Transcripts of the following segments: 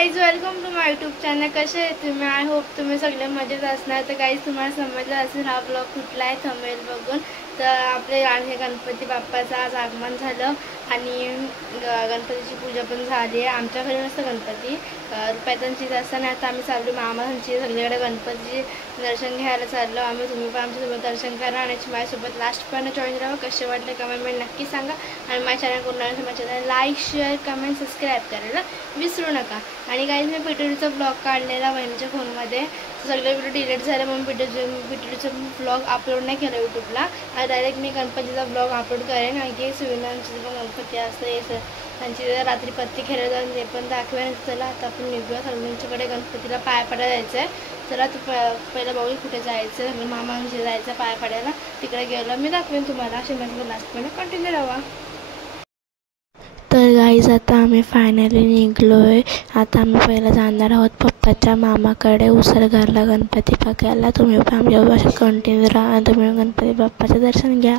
Guys, welcome to my YouTube channel. कसे आहे तुम्ही? आय होप तुम्ही सगळे मजेत असणार. तर गाईज, तुम्हाला समजलं असेल हा ब्लॉग कुठला आहे थंबनेल बघून. तर आपले हे गणपती बाप्पाचं आज आगमन झालं आणि गणपतीची पूजा पण झाली आहे. आमच्या घरी नसतं गणपती, रुपयातांचीच असताना आता आम्ही चाललो मामांची सगळीकडे गणपतीचे दर्शन घ्यायला चाललो आम्ही. तुम्ही पण आमच्यासोबत दर्शन करा आणि माझ्यासोबत लास्टपर्यंत जॉईन राहा. कसे वाटले कमेंटमध्ये नक्की सांगा आणि माझ्या चॅनल कोण माझ्या channel like, share, comment, subscribe करायला विसरू नका. आणि काही मी पिटुरीचा ब्लॉग काढलेला बहिणीच्या फोनमध्ये, सगळे व्हिडिओ डिलीट झाले म्हणून पिटुरीचा ब्लॉग अपलोड नाही केला यूट्यूबला. आणि डायरेक्ट मी गणपतीचा ब्लॉग अपलोड करेन. कारण की सुविधांचे पण गणपती असतं हे त्यांची रात्री पत्ती खेळायला जाऊन ते पण दाखवेन. चला आता आपण निघूया सगळ्यांच्याकडे गणपतीला पाय पडायला जायचं आहे. चला तू पहिलं बघू कुठे जायचं. मामांशी जायचं पाय पडायला. तिकडे गेलो मी दाखवेन तुम्हाला. असे माझं लास्टपर्यंत कंटिन्यू राहा. तर गाईज, आता आम्ही फायनली निघलो आहे. आता आम्ही पहिला जाणार आहोत पप्पाच्या मामाकडे उसरघरला गणपती बघायला. तुम्ही पण आमच्या कंटिन्यू राहा आणि तुम्ही गणपती बाप्पाचं दर्शन घ्या.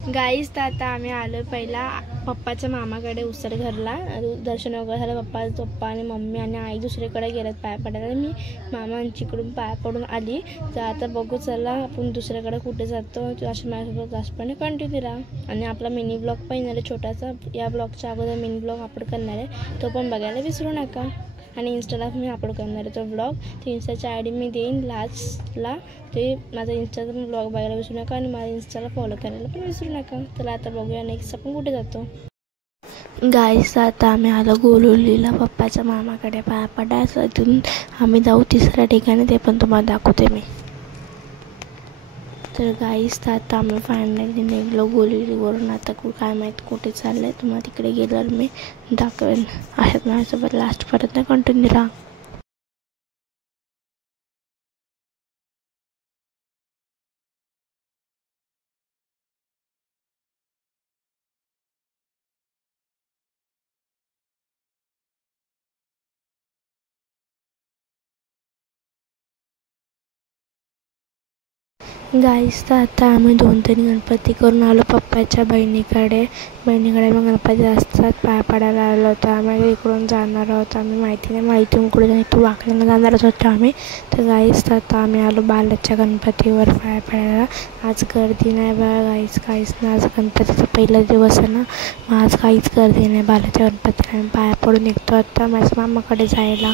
गाईज, तर आता आम्ही आलो पहिला पप्पाच्या मामाकडे उसरघरला. दर्शन वगैरे झालं. पप्पा आणि मम्मी आणि आई दुसरीकडे गेल्यात पाय पडायला. मी मामांच्याकडून पाय पडून आली. तर आता बघू चला आपण दुसऱ्याकडे कुठे जातो. अशा माझ्यासोबत जास्तपणे कंटिन्यू राहा. आणि आपला मिनी ब्लॉग पण येणार आहे छोटासा. या ब्लॉगच्या अगोदर मिनी ब्लॉग अपलोड करणार आहे, तो पण बघायला विसरू नका. आणि इंस्टाला मी अपलोड करणार आहे तो ब्लॉग. ते इंस्टाची ID मी देईन लास्टला. ते माझा इंस्टाचा पण ब्लॉग बघायला विसरू नका आणि माझ्या इंस्टाला फॉलो करायला पण विसरू नका. चला आता बघूया नेक्स्ट आपण कुठे जातो. गाईस, आता आम्ही आलो गोलुलीला पप्पाच्या मामाकडे पाय पडायचं. तिथून आम्ही जाऊ तिसऱ्या ठिकाणी, ते पण तुम्हाला दाखवते मी. तर गाईस, तर आता आम्ही फायनली निघलो गोलुलीवरून. आता काय माहीत कुठे चाललं आहे, तुम्हाला तिकडे गेल्यावर मी दाखवेन. आहेत माझ्यासोबत लास्टपर्यंत कंटिन्यू राहा. गाईस, तर आता आम्ही 2-3 गणपती करून आलो पप्पाच्या बहिणीकडे. मग गणपती असतात पाय पडायला आलो होतो. आम्ही इकडून जाणार आहोत. आम्ही माहिती नाही माहिती कुठे जाणार, तू वाकड्याला जाणारच होतो आम्ही. तर गाईस, तर आता आम्ही आलो बालाच्या गणपतीवर पाय पडायला. आज गर्दी नाही बघा काहीच नाही. आज गणपतीचा पहिला दिवस आहे ना, मग आज काहीच गर्दी नाही बालाच्या गणपतीला. आम्ही पाया पडून निघतो आता माझ्या मामाकडे जायला.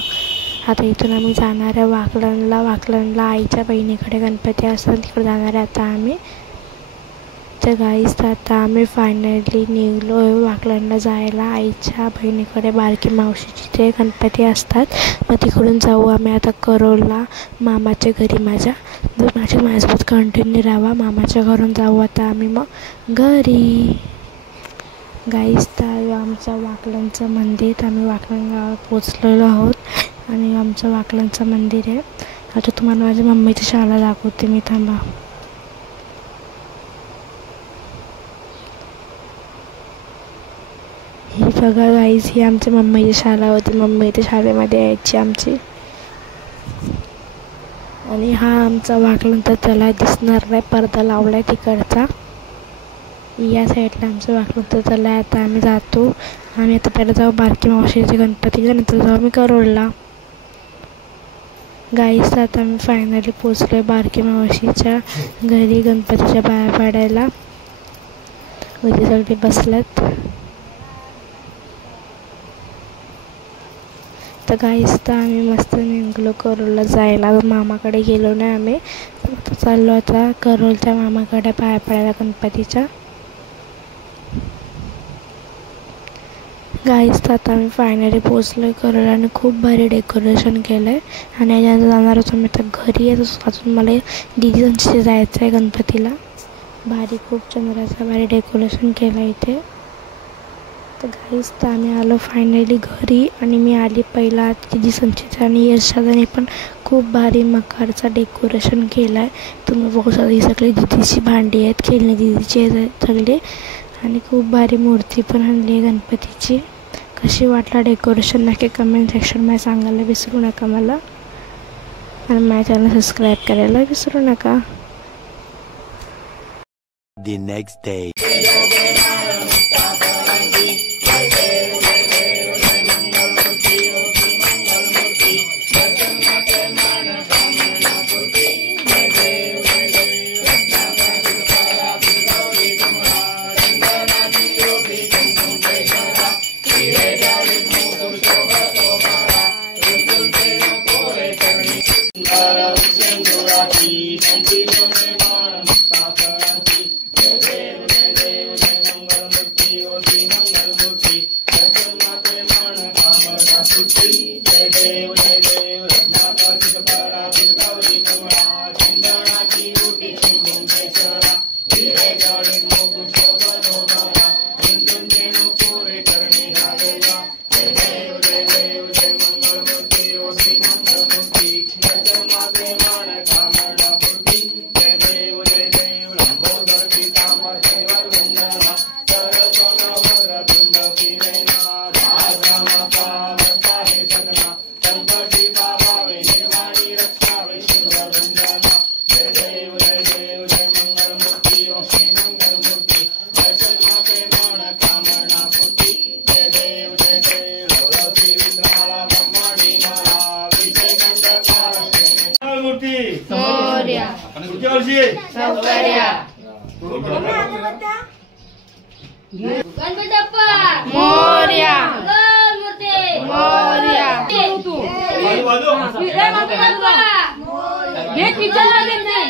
आता इथून आम्ही जाणार आहे वाकलनला आईच्या बहिणीकडे गणपती असतात, तिकडे जाणार आहे आता आम्ही. तर गाईस, तर आता आम्ही फायनली निघलो आहे वाकलनला जायला आईच्या बहिणीकडे. बारकी मावशीची ते गणपती असतात, मग तिकडून जाऊ आम्ही आता करोलला मामाच्या घरी. माझ्यासोबत कंटिन्यू राहा. मामाच्या घरून जाऊ आता आम्ही मग घरी. गाईस, तर आमचं वाकलनचं मंदिर. आम्ही वाकलन गावात पोचलेलो आहोत आणि आमचं वाकलनचं मंदिर आहे. आता तुम्हाला माझ्या मम्मीची शाळा दाखवते मी, थांबा. ही बघा गाईस, ही आमच्या मम्मीची शाळा होती. मम्मी इथे शाळेमध्ये यायची आमची. आणि हा आमचा वाकलनचा तलाव दिसणार नाही, पडदा लावला आहे तिकडचा. या साईडला आमचं वाकलनचं तलाव आहे. आता आम्ही जातो. आम्ही आता पहिलं जाऊ बारकी मावशीच्या गणपतीच्या, नंतर जाऊ आम्ही करोलला. गाईस, आता आम्ही फायनली पोचलो आहे बारकी मावशीच्या घरी गणपतीच्या पाया पाडायला. उद्या सगळे बसल्यात. तर गाईस, तर आम्ही मस्त निघलो करोलला जायला. मामाकडे गेलो नाही आम्ही. आता चाललो आता करोलच्या मामाकडे पाया पडायला गणपतीच्या. गाईस, तर आता आम्ही फायनली पोचलो आहे करोल आणि खूप भारी डेकोरेशन केलं आहे. आणि याच्यानंतर जाणार होतो मी तर घरी. अजून मला दीदींशी जायचं आहे गणपतीला. भारी खूप चंद्राचं भारी डेकोरेशन केलं आहे इथे. तर गाईस, तर आम्ही आलो फायनली घरी आणि मी आली पहिला दीदी संचिता आणि यशदाने पण खूप भारी मकारचा डेकोरेशन केला आहे. तुम्ही बघू शकता ही सगळी दीदीची भांडी आहेत, खेळणे दीदीचे सगळे. आणि खूप भारी मूर्ती पण आणली आहे गणपतीची. कशी वाटला डेकोरेशन नक्की कमेंट सेक्शनमध्ये सांगायला विसरू नका मला. आणि माझ्या चॅनल सबस्क्राईब करायला विसरू नका. The next day. Ganpati Bappa Morya. Morya. हे पिक्चर लागत नाही.